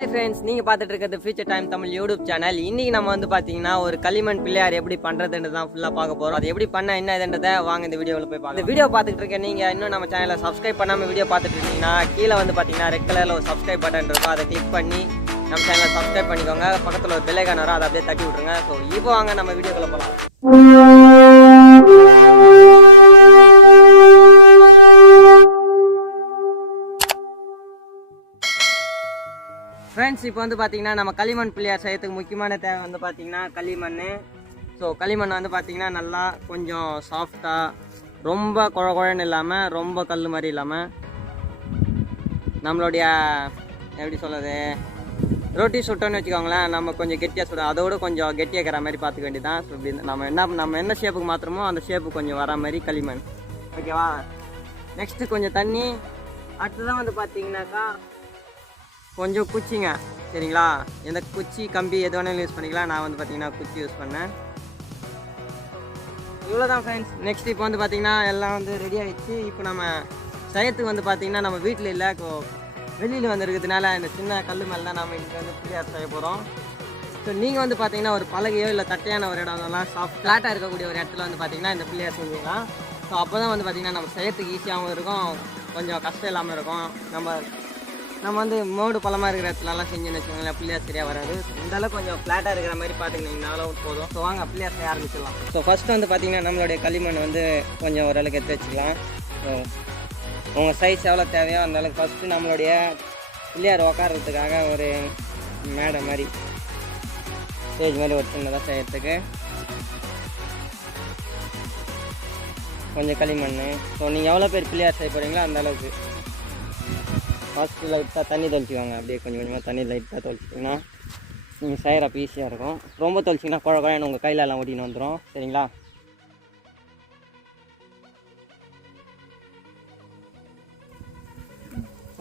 Hi friends, நீங்கள் பார்த்துட்டு இருக்கிறது future time Tamil YouTube channel. இன்றைக்கி நம்ம வந்து பார்த்தீங்கன்னா ஒரு களிமண் பிள்ளையார் எப்படி பண்ணுறதுன்றது தான் ஃபுல்லாக பார்க்க போகிறோம். அது எப்படி பண்ண என்ன இதுன்றதை வாங்க இந்த வீடியோவில் போய் பார்க்கலாம். இந்த வீடியோ பார்த்துட்டு இருக்க நீங்கள் இன்னும் நம்ம சேனலை சப்ஸ்கிரைப் பண்ணாமல் வீடியோ பார்த்துட்டு இருந்தீங்கன்னா கீழே வந்து பார்த்தீங்கன்னா ரெட் கலரில் ஒரு சப்ஸ்கிரைப் பட்டன் இருக்கும். அதை கிளிக் பண்ணி நம்ம சேனலை சப்ஸ்கிரைப் பண்ணிக்கோங்க. பக்கத்தில் ஒரு பெல் ஐகான் வரும், அதை அப்படியே தட்டி விட்ருங்க. ஸோ இப்போ வாங்க நம்ம வீடியோக்குள்ளே போகலாம். ஃப்ரெண்ட்ஸ், இப்போ வந்து பார்த்தீங்கன்னா நம்ம களிமண் பிள்ளையார் செய்யறதுக்கு முக்கியமான தேவை வந்து பார்த்தீங்கன்னா களிமண். ஸோ களிமண் வந்து பார்த்தீங்கன்னா நல்லா கொஞ்சம் சாஃப்டாக, ரொம்ப குழன்னு இல்லாமல், ரொம்ப கல் மாதிரி இல்லாமல், நம்மளுடைய எப்படி சொல்கிறது, ரொட்டி சுட்டோன்னு வச்சுக்கோங்களேன், நம்ம கொஞ்சம் கெட்டியாக சுடும், அதோடு கொஞ்சம் கெட்டியாக இருக்கிற மாதிரி பார்த்துக்க வேண்டியதான். ஸோ இப்படி நம்ம என்ன ஷேப்புக்கு மாத்திரமோ அந்த ஷேப்பு கொஞ்சம் வர மாதிரி களிமண். ஓகேவா? நெக்ஸ்ட்டு கொஞ்சம் தண்ணி. அடுத்ததான் வந்து பார்த்தீங்கன்னாக்கா கொஞ்சம் குச்சிங்க, சரிங்களா? எந்த குச்சி கம்பி எது வேணாலும் யூஸ் பண்ணிக்கலாம். நான் வந்து பார்த்தீங்கன்னா குச்சி யூஸ் பண்ணேன். இவ்வளோதான் ஃப்ரெண்ட்ஸ். நெக்ஸ்ட் இப்போ வந்து பார்த்தீங்கன்னா எல்லாம் வந்து ரெடி ஆகிடுச்சு. இப்போ நம்ம செய்யறதுக்கு வந்து பார்த்தீங்கன்னா நம்ம வீட்டில் இல்லை, இப்போ வெளியில் வந்து இருக்கிறதுனால இந்த சின்ன கல் மேலே தான் நம்ம இங்கே வந்து பிள்ளையார் செய்ய போகிறோம். ஸோ நீங்கள் வந்து பார்த்தீங்கன்னா ஒரு பலகையோ இல்லை தட்டையான ஒரு இடம் அதெல்லாம் ஃப்ளாட்டாக இருக்கக்கூடிய ஒரு இடத்துல வந்து பார்த்தீங்கன்னா இந்த பிள்ளையார் செஞ்சுக்கலாம். ஸோ அப்போ தான் வந்து பார்த்தீங்கன்னா நம்ம செய்யறதுக்கு ஈஸியாகவும் இருக்கும், கொஞ்சம் கஷ்டம் இல்லாமல் இருக்கும். நம்ம வந்து மோடு பழமாக இருக்கிற இடத்துலலாம் செஞ்சுன்னு வச்சுக்கோங்களேன், பிள்ளையார் சரியாக வராது. இந்தளவுக்கு கொஞ்சம் ஃப்ளாட்டாக இருக்கிற மாதிரி பார்த்துக்கிட்டிங்கனாலும் போதும். ஸோ வாங்க பிள்ளையார் செய்ய ஆரம்பிச்சிடலாம். ஸோ ஃபஸ்ட்டு வந்து பார்த்திங்கன்னா நம்மளுடைய களிமண் வந்து கொஞ்சம் ஓரளவுக்கு எடுத்து வச்சுக்கலாம். ஸோ உங்கள் சைஸ் எவ்வளோ தேவையோ அந்த அளவுக்கு ஃபஸ்ட்டு நம்மளுடைய பிள்ளையார் உக்காடுறதுக்காக ஒரு மேடை மாதிரி, ஸ்டேஜ் மாதிரி ஒரு சின்னதாக செய்யறதுக்கு கொஞ்சம் களிமண். ஸோ நீங்கள் எவ்வளோ பேர் பிள்ளையார் செய்ய போகிறீங்களோ அந்த அளவுக்கு ஃபஸ்ட்டு லைட்டாக தண்ணி தொளிச்சிக்கோங்க. அப்படியே கொஞ்சம் கொஞ்சமாக தண்ணி லைட்டாக தொளிச்சிட்டிங்கன்னா நீங்கள் செய்கிறப்ப ஈஸியாக இருக்கும். ரொம்ப தொளிச்சிங்கன்னா குழன்னு உங்கள் கையிலெல்லாம் ஓட்டின்னு வந்துடும், சரிங்களா?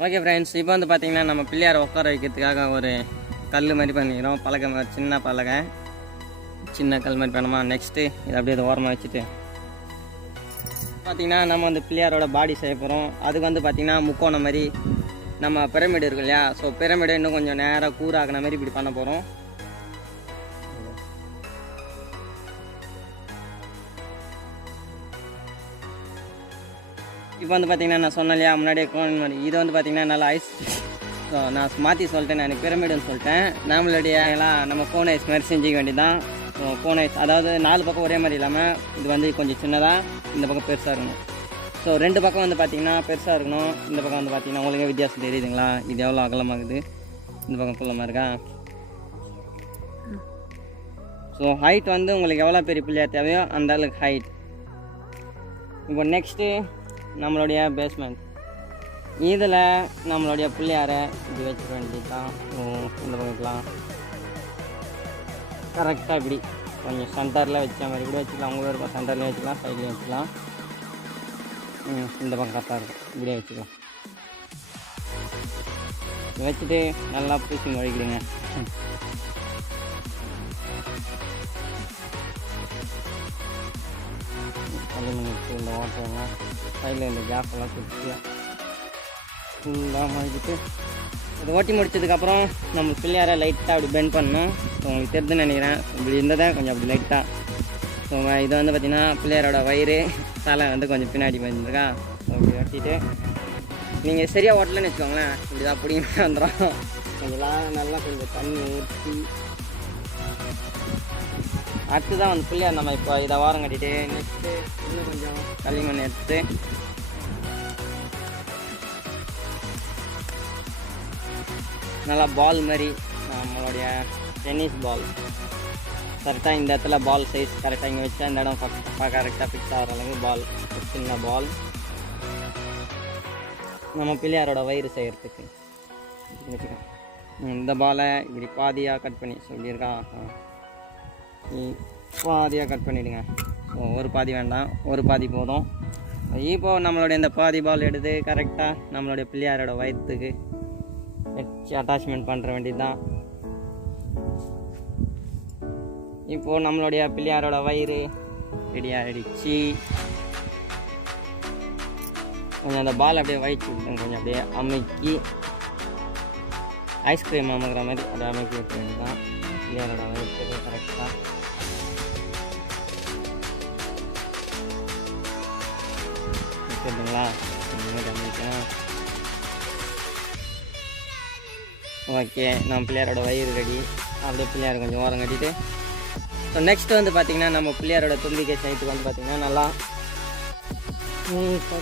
ஓகே ஃப்ரெண்ட்ஸ், இப்போ வந்து பார்த்திங்கன்னா நம்ம பிள்ளையாரை உட்கார வைக்கிறதுக்காக ஒரு கல் மாதிரி பண்ணிக்கிறோம். பலகை மாதிரி, சின்ன பலகை, சின்ன கல் மாதிரி பண்ணோமா. நெக்ஸ்ட்டு இதை அப்படியே அதை ஓரமாக வச்சுட்டு பார்த்திங்கன்னா நம்ம வந்து பிள்ளையாரோட பாடி செய்ய போகிறோம். அதுக்கு வந்து பார்த்திங்கன்னா முக்கோணம் மாதிரி நம்ம பிரமிடு இருக்கு இல்லையா, ஸோ பிரமிடை இன்னும் கொஞ்சம் நேராக கூறாகின மாதிரி இப்படி பண்ண போகிறோம். இப்போ வந்து பார்த்திங்கன்னா நான் சொன்னேன் இல்லையா முன்னாடியே கோன் மாதிரி, இது வந்து பார்த்திங்கன்னா நல்லா ஐஸ். ஸோ நான் மாற்றி சொல்லிட்டேன், நான் பிரமிடுன்னு சொல்லிட்டேன். நம்மளுடைய எல்லாம் நம்ம கோன் ஐஸ் மாதிரி செஞ்சுக்க வேண்டியதான். ஸோ கோன் ஐஸ் அதாவது 4 பக்கம் ஒரே மாதிரி இல்லாமல் இது வந்து கொஞ்சம் சின்னதாக, இந்த பக்கம் பெருசாக இருக்கணும். ஸோ 2 பக்கம் வந்து பார்த்திங்கன்னா பெருசாக இருக்கணும். இந்த பக்கம் வந்து பார்த்திங்கன்னா உங்களுக்கு வித்தியாசம் தெரியுதுங்களா? இது எவ்வளோ அகலமாகுது, இந்த பக்கம் குள்ளமாக இருக்கா? ஸோ ஹைட் வந்து உங்களுக்கு எவ்வளோ பெரிய பிள்ளையார் தேவையோ அந்த அளவுக்கு ஹைட். இப்போ நெக்ஸ்ட்டு நம்மளுடைய பேஸ்மெண்ட், இதில் நம்மளுடைய பிள்ளையாரை இப்படி வச்சுக்க வேண்டியது தான். இந்த பக்கம்லாம் கரெக்டாக இப்படி கொஞ்சம் சென்டரில் வச்ச மாதிரி கூட வச்சுக்கலாம். உங்கள் இருக்கும் சென்டர்லேயும் வச்சுக்கலாம், சைட்லேயும் வச்சுக்கலாம். இந்த பக்கம் கரெக்டாக இருக்கும், இப்படியே வச்சுக்கலாம். வச்சுட்டு நல்லா பூசி வழிக்கிடுங்க. களிமண் வச்சு இந்த ஓட்டெல்லாம் சைடில் இந்த கேப்பெல்லாம் சுற்றியாக ஃபுல்லாக மழிக்கிட்டு இது ஓட்டி முடிச்சதுக்கப்புறம் நம்ம பிள்ளையாரை லைட்டாக அப்படி பெண்ட் பண்ணணும். ஸோ உங்களுக்கு தெரிஞ்சுன்னு நினைக்கிறேன். இப்படி இருந்ததை கொஞ்சம் அப்படி லைட்டாக. ஸோ இது வந்து பார்த்திங்கன்னா பிள்ளையாரோட வயிறு தலை வந்து கொஞ்சம் பின்னாடி வந்துருக்கா. ஸோ இப்படி வெட்டிட்டு நீங்கள் சரியாக ஓட்டலன்னு வச்சுக்கோங்களேன், இப்படி தான் பிடிங்க வந்துடும். கொஞ்சம் நல்லா கொஞ்சம் தண்ணி ஊற்றி அடுத்து தான் வந்து பிள்ளையார் நம்ம இப்போ இதை வாரம் கட்டிட்டு நெக்ஸ்ட்டு இன்னும் கொஞ்சம் களிமண் எடுத்து நல்லா பால் மாதிரி, நம்மளுடைய டென்னிஸ் பால் கரெக்டாக இந்த இடத்துல பால் சைஸ் கரெக்டாக இங்கே வச்சா இந்த இடம் கரெக்டாக ஃபிக்ஸ் ஆகிற அளவுக்கு பால், சின்ன பால் நம்ம பிள்ளையாரோட வயிறு செய்கிறதுக்கு. இந்த பாலை இப்படி பாதியாக கட் பண்ணி, ஸோ இப்படி இருக்கா, பாதியாக கட் பண்ணிவிடுங்க. ஸோ ஒரு பாதி வேண்டாம், ஒரு பாதி போதும். இப்போது நம்மளுடைய இந்த பாதி பால் எடுத்து கரெக்டாக நம்மளுடைய பிள்ளையாரோட வயிற்றுக்கு வச்சு அட்டாச்மெண்ட் பண்ணுற வேண்டியது தான். இப்போது நம்மளுடைய பிள்ளையாரோட வயிறு ரெடியாக ஆகிடுச்சு. கொஞ்சம் அந்த பால் அப்படியே வயிற்று விட்டு கொஞ்சம் அப்படியே அமுக்கி ஐஸ்கிரீம் அமுக்கிற மாதிரி அதை அமைக்க வைக்க வேண்டியதான். பிள்ளையாரோட வயிற்றுக்கு கரெக்டாக வச்சுருந்துங்களா இந்த மாதிரி அமைக்கணும். ஓகே, நம்ம பிள்ளையாரோட வயிறு ரெடி. அப்படியே பிள்ளையார் கொஞ்சம் ஓரம் கட்டிட்டு ஸோ நெக்ஸ்ட் வந்து பார்த்திங்கன்னா நம்ம பிள்ளையாரோட தும்பிக்கை சைட்டுக்கு வந்து பார்த்திங்கன்னா நல்லா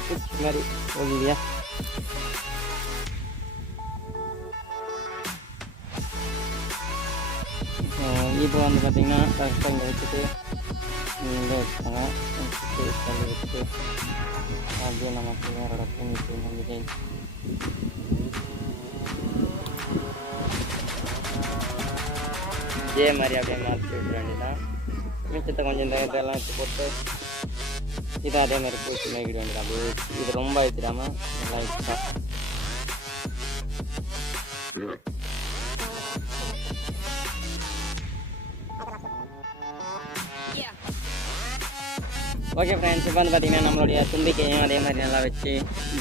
குச்சி மாதிரி ஓகேயா. இப்போ வந்து பார்த்திங்கன்னா கரெக்டாக இங்கே வச்சுட்டு இங்கே வச்சுக்கோங்க. தள்ளி வச்சுட்டு அப்படியே நம்ம பிள்ளையாரோட தும்பிக்கை நம்பிக்கை இதே மாதிரி அப்படியே மாற்றி விட வேண்டியதான். மிச்சத்தை கொஞ்சம் இந்த இதெல்லாம் வச்சு போட்டு இதை அதே மாதிரி பூச்சி மேய்க்கிட வேண்டியது. அப்படியே இது ரொம்ப அழுத்திடாமல் நல்லா வச்சுட்டா. ஓகே ஃப்ரெண்ட்ஸ், இப்போ வந்து பார்த்திங்கன்னா நம்மளுடைய தும்பிக்கையும் அதே மாதிரி நல்லா வச்சு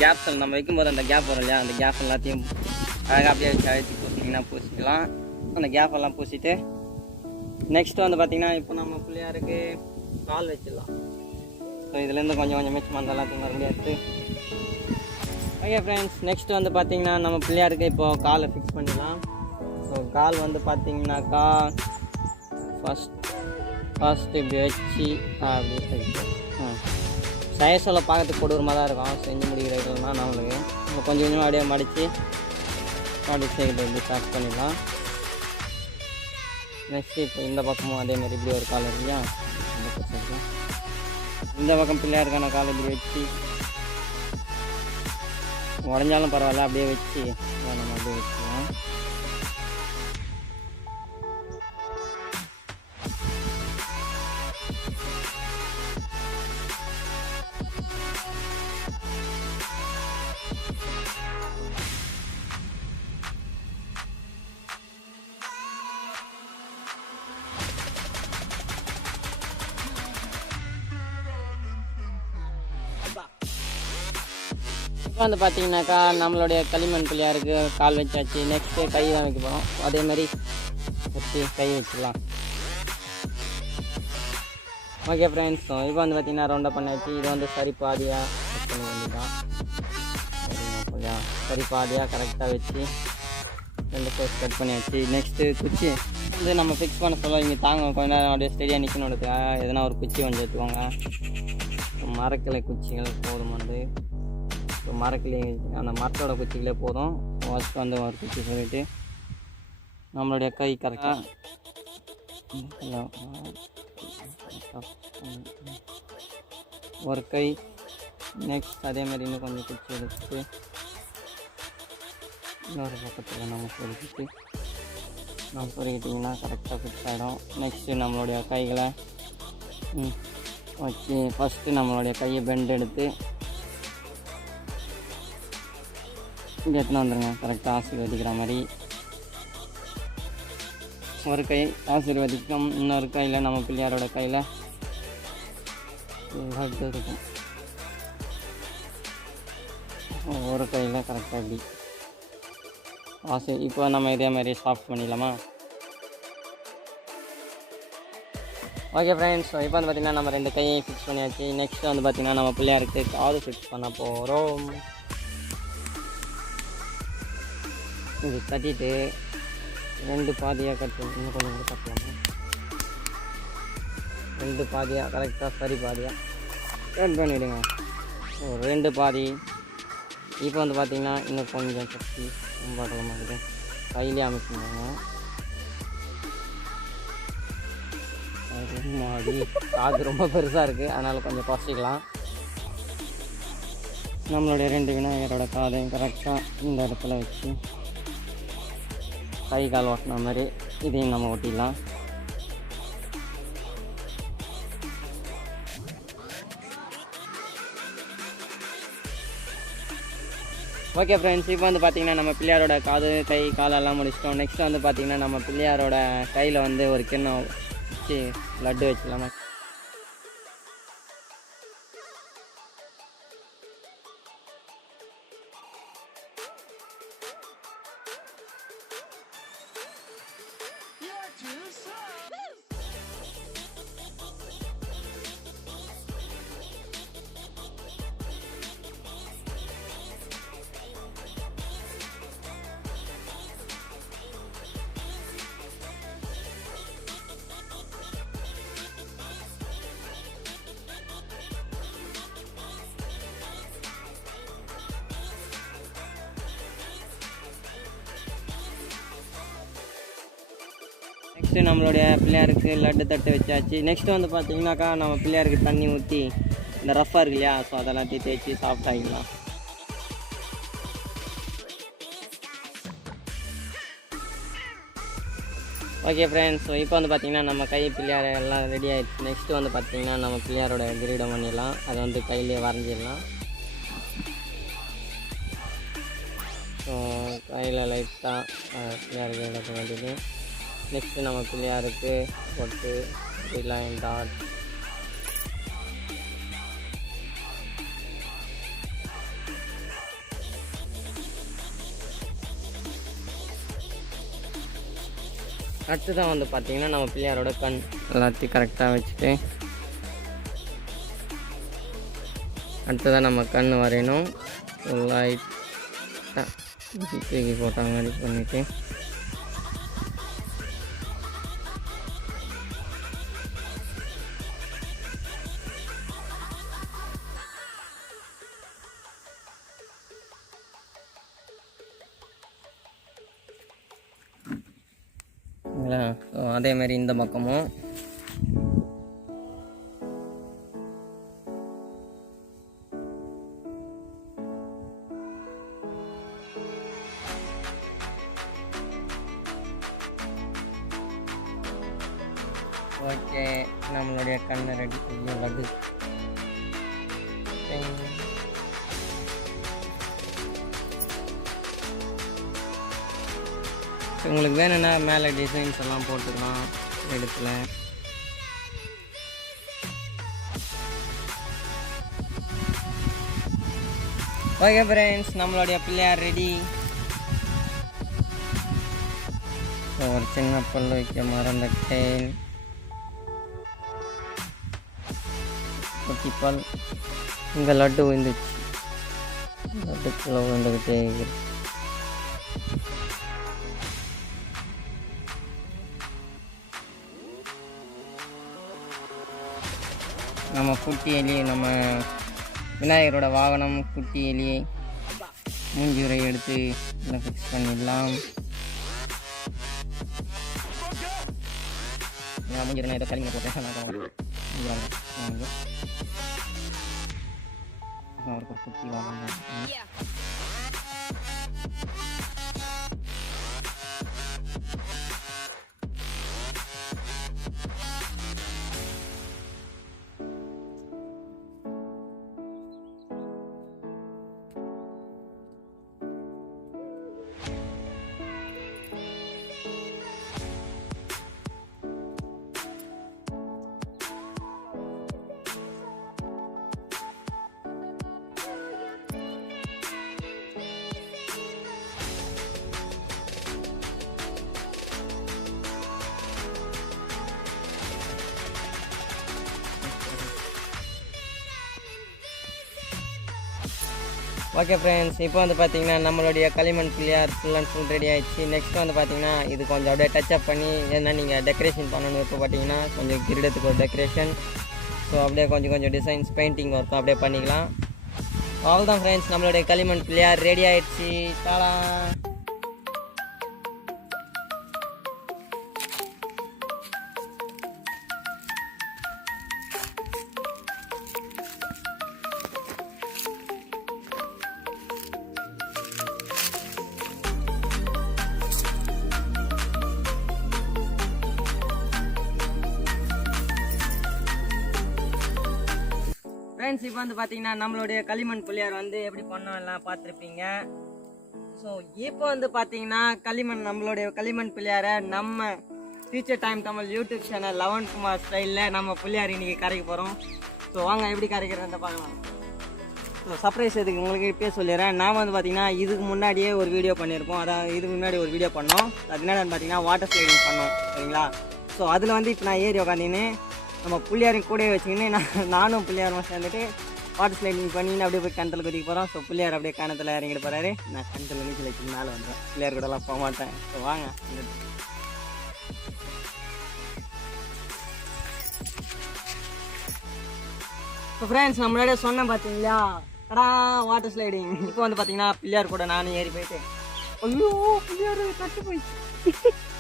கேப்ஸ் நம்ம வைக்கும்போது அந்த கேப் வரும் இல்லையா, அந்த கேப் எல்லாத்தையும் அழகாக அப்படியே வச்சு அழுத்தி பூசிட்டிங்கன்னா பூசிக்கலாம். அந்த கேப் எல்லாம் பூசிட்டு நெக்ஸ்ட்டு வந்து பார்த்திங்கன்னா இப்போ நம்ம பிள்ளையாருக்கு கால் வச்சிடலாம். ஸோ இதுலேருந்து கொஞ்சம் கொஞ்சம் மிச்சம் அந்த எல்லாத்தையும் மறுபடியும் எடுத்து ஓகே ஃப்ரெண்ட்ஸ், நெக்ஸ்ட்டு வந்து பார்த்திங்கன்னா நம்ம பிள்ளையாருக்கு இப்போது காலை ஃபிக்ஸ் பண்ணிடலாம். ஸோ கால் வந்து பார்த்திங்கனாக்கா ஃபஸ்ட்டு இப்படி வச்சு அப்படி வைக்கும். சைஸில் பார்க்கறதுக்கு கொடூரமாக தான் இருக்கும். செஞ்சு முடிக்கிறதுனா நம்மளுக்கு கொஞ்சம் கொஞ்சமாக அப்படியே மடித்து இப்படி ஸ்டார்ட் பண்ணிடலாம். நெக்ஸ்ட்டு இப்போ இந்த பக்கமும் அதேமாதிரி இப்படி ஒரு கால் இல்லையா, இந்த பக்கம் பிள்ளையாருக்கான கால் இப்படி வச்சு உடஞ்சாலும் பரவாயில்ல அப்படியே வச்சு நம்ம அப்படியே வச்சுக்கலாம். இப்போ வந்து பார்த்தீங்கன்னாக்கா நம்மளுடைய களிமண் பிள்ளையாருக்கு கால் வச்சாச்சு. நெக்ஸ்ட்டு கை தான் வைக்க போகிறோம். அதேமாதிரி வச்சு கை வச்சிடலாம். ஓகே ஃப்ரெண்ட்ஸ், இப்போ வந்து பார்த்திங்கன்னா ரவுண்டாக பண்ணாச்சு. இது வந்து சரி பாதியாக பண்ண வேண்டியதான். சரி பாதியாக கரெக்டாக வச்சு 2 சைஸ் கட் பண்ணியாச்சு. நெக்ஸ்ட்டு குச்சி வந்து நம்ம ஃபிக்ஸ் பண்ண சொல்ல இங்கே தாங்க கொஞ்ச நேரம் அப்படியே ஸ்டெடியாக நிற்கணுன்றதுக்காக எதனா ஒரு குச்சி கொஞ்சம் எடுத்துக்கோங்க. மரக்கிளை குச்சிகள் போதுமானது. ஸோ மரக்கிளை அந்த மரத்தோட குச்சிகளே போதும். ஃபஸ்ட்டு வந்து ஒரு குச்சி சொல்லிவிட்டு நம்மளுடைய கை கரெக்டாக ஒரு கை. நெக்ஸ்ட் அதேமாதிரி இன்னும் கொஞ்சம் குச்சி எடுத்துட்டு இன்னொரு பக்கத்தில் நம்ம சொருக்கிட்டு நம்ம சொருக்கிட்டிங்கன்னா கரெக்டாக ஃபிக்ஸ் ஆகிடும். நெக்ஸ்ட்டு நம்மளுடைய கைகளை வச்சு ஃபஸ்ட்டு நம்மளுடைய கையை பெண்ட் எடுத்து இங்கே எடுத்துன்னு வந்துடுங்க. கரெக்டாக ஆசீர்வதிக்கிற மாதிரி ஒரு கை ஆசீர்வதிக்கும், இன்னொரு கையில் நம்ம பிள்ளையாரோட கையில் இருக்கும். ஒரு கையில் கரெக்டாக இப்படி இப்போ நம்ம இதே மாதிரி சாஃப்ட் பண்ணிடலாமா? ஓகே ஃப்ரெண்ட்ஸ், இப்போ வந்து பார்த்திங்கன்னா நம்ம 2 கையையும் ஃபிக்ஸ் பண்ணியாச்சு. நெக்ஸ்ட் வந்து பார்த்திங்கன்னா நம்ம பிள்ளையாருக்கு காது ஃபிக்ஸ் பண்ண போகிறோம். இது கட்டிட்டு 2 பாதியாக கட்டு. இன்னும் கொஞ்சம் கூட கட்டலாமா? 2 பாதியாக கரெக்டாக சரி பாதியாக கட் பண்ணிவிடுங்க. 2 பாதி. இப்போ வந்து பார்த்திங்கன்னா இன்னும் கொஞ்சம் கட்டி ரொம்ப அகலமாகுது. கையிலே அமைக்கணுங்க. மாடி காது ரொம்ப பெருசாக இருக்குது, அதனால் கொஞ்சம் குறைச்சிக்கலாம். நம்மளுடைய 2 விநாயகரோட காதையும் கரெக்டாக இந்த இடத்துல வச்சு கை கால் ஓட்டின மாதிரி இதையும் நம்ம ஒட்டிடலாம். ஓகே ஃப்ரெண்ட்ஸ், இப்போ வந்து பார்த்திங்கன்னா நம்ம பிள்ளையாரோட காது கை காலெல்லாம் முடிச்சிட்டோம். நெக்ஸ்ட் வந்து பார்த்திங்கன்னா நம்ம பிள்ளையாரோட கையில் வந்து ஒரு கிண்ணம் வச்சு லட்டு வச்சுக்கலாமா? நெக்ஸ்ட்டு நம்மளுடைய பிள்ளையாருக்கு லட்டு தட்டு வச்சாச்சு. நெக்ஸ்ட்டு வந்து பார்த்திங்கனாக்கா நம்ம பிள்ளையாருக்கு தண்ணி ஊற்றி இந்த ரஃப்பாக இருக்கு இல்லையா, ஸோ அதெல்லாம் தேய்ச்சி சாப்பிட்டாக்கலாம். ஓகே ஃப்ரெண்ட்ஸ், ஸோ இப்போ வந்து பார்த்திங்கன்னா நம்ம கை பிள்ளையார் எல்லாம் ரெடி ஆகிடுச்சு. நெக்ஸ்ட்டு வந்து பார்த்திங்கன்னா நம்ம பிள்ளையாரோட கிரீடம் பண்ணிடலாம். அதை வந்து கையிலே வரைஞ்சிடலாம். ஸோ கையில் லைட்டாக பிள்ளையார் கிரீடத்தை வேண்டியது. நெக்ஸ்ட்டு நம்ம பிள்ளையாருக்கு பொட்டு லைன் டாட் அடுத்து தான் வந்து பார்த்திங்கன்னா நம்ம பிள்ளையாரோட கண் எல்லாத்தையும் கரெக்டாக வச்சுட்டு அடுத்ததான் நம்ம கண் வரையணும். லைட்டாக தூக்கி போட்டாங்க மாதிரி பண்ணிவிட்டு ஸோ அதேமாரி இந்த பக்கமும் ஓகே நம்மளுடைய கண்ணை ரெடி பண்ணி லட்டு உங்களுக்கு வேணும்னா மேலே டிசைன்ஸ் எல்லாம் போட்டுக்கலாம் இடத்துல. ஓகே ஃப்ரெண்ட்ஸ், நம்மளுடைய பிள்ளையார் ரெடி. ஒரு சின்ன பல் வைக்க மறந்துட்டேன். குட்டி பல் இங்கே லட்டு விழுந்துச்சு. லட்டுக்குள்ளே விழுந்துக்கிட்டே இருக்கு. நம்ம குட்டி எலி, நம்ம விநாயகரோட வாகனம் குட்டி எலி மூஞ்சி உரை எடுத்து எல்லாம் ஃபிக்ஸ் பண்ணிடலாம். நான் மூஞ்சி ஏதோ கலிங்க போட்டேன். அவருக்கு குட்டி வாகனம் ஓகே ஃப்ரெண்ட்ஸ், இப்போ வந்து பார்த்திங்கன்னா நம்மளுடைய களிமண் Pillaiyar full and full ready ஆகிடுச்சு. நெக்ஸ்ட் வந்து பார்த்திங்கன்னா இது கொஞ்சம் அப்படியே டச்சப் பண்ணி என்ன நீங்கள் டெக்கரேஷன் பண்ணணும். இப்போ பார்த்திங்கன்னா கொஞ்சம் கிரீடத்துக்கு ஒரு டெக்கரேஷன், ஸோ அப்படியே கொஞ்சம் டிசைன்ஸ் பெயிண்டிங் ஒர்க்கும் அப்படியே பண்ணிக்கலாம். அவ்வளோதான் ஃப்ரெண்ட்ஸ், நம்மளுடைய களிமண் பிள்ளையார் ரெடி ஆகிடுச்சு. தாளா ஃப்ரெண்ட்ஸ், இப்போ வந்து பார்த்தீங்கன்னா நம்மளுடைய களிமண் பிள்ளையார் வந்து எப்படி பண்ணோம் எல்லாம் பார்த்துருப்பீங்க. ஸோ இப்போ வந்து பார்த்தீங்கன்னா நம்மளுடைய களிமண் பிள்ளையாரை நம்ம future time Tamil YouTube channel Lavankumar ஸ்டைலில் நம்ம பிள்ளையார் இன்றைக்கி கரைக்க போகிறோம். ஸோ வாங்க எப்படி கரைக்கிறத பார்க்கலாம். ஸோ சர்ப்ரைஸ் இதுக்கு உங்களுக்கு இப்போயே சொல்லிடுறேன். நான் வந்து பார்த்தீங்கன்னா இதுக்கு முன்னாடியே ஒரு வீடியோ பண்ணியிருப்போம். அதான் இதுக்கு முன்னாடி ஒரு வீடியோ பண்ணோம். அது என்னென்னு பார்த்தீங்கன்னா வாட்டர் ஸ்லைடிங் பண்ணோம், சரிங்களா. ஸோ அதில் வந்து இப்போ நான் ஏறி உட்காந்துன்னு நம்ம பிள்ளையாரையும் கூடவே வச்சுக்கின்னு நானும் பிள்ளையாரும் சேர்ந்துட்டு வாட்டர் ஸ்லைடிங் பண்ணின்னு அப்படியே போய் கிணத்துல குதிக்க போகிறோம். ஸோ பிள்ளையார் அப்படியே கிணத்துல இறங்கிட்டு போகிறாரு. நான் கிணத்துல நீச்சல் வச்சு மேலே வந்துடுறேன். பிள்ளையார் கூடலாம் போக மாட்டேன். ஸோ வாங்க. ஸோ ஃப்ரெண்ட்ஸ், நம்மளோட சொன்னேன் பார்த்தீங்களா, கடா வாட்டர் ஸ்லைடிங். இப்போ வந்து பார்த்தீங்கன்னா பிள்ளையார் கூட நானும் ஏறி போயிட்டு ஐயோ பிள்ளையார் தட்டு போயிடுச்சு.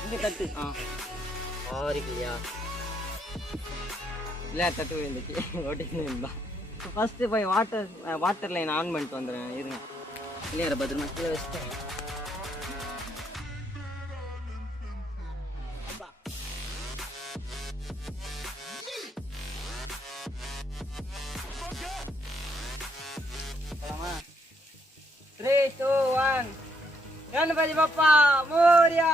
இங்கே தட்டு இருக்கு இல்லையா, பிள்ளையார் தட்டு விழுந்துச்சு ஓட்டின்னு இருந்தான். ஃபஸ்ட்டு போய் வாட்டர் லைன் ஆன் பண்ணிட்டு வந்துடுறேன் இருங்க. பிள்ளையார பத்திரமா கீழே வச்சுட்டேன். போலாமா? 3, 2, 1. गणपति बप्पा मोरया.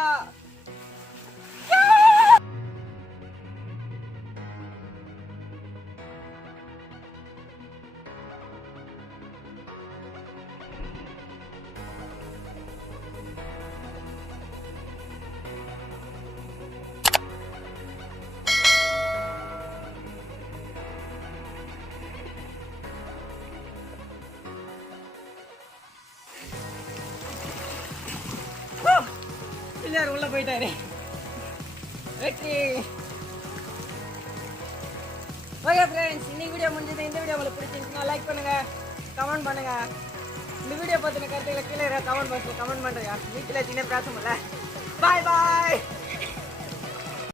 பிள்ளையார் உள்ள போயிட்டாரு. வெற்றி. ஓகே ஃப்ரெண்ட்ஸ், இன்னைக்கு வீடியோ முடிஞ்சது. இந்த வீடியோ உங்களுக்கு பிடிச்சிருந்துச்சுன்னா லைக் பண்ணுங்க, கமெண்ட் பண்ணுங்க. இந்த வீடியோ பற்றின கருத்துக்களை கீழே கமெண்ட் பாக்ஸில் கமெண்ட் பண்ணுறேன். வீட்டில் சின்ன பேச முடியல. பாய் பாய்.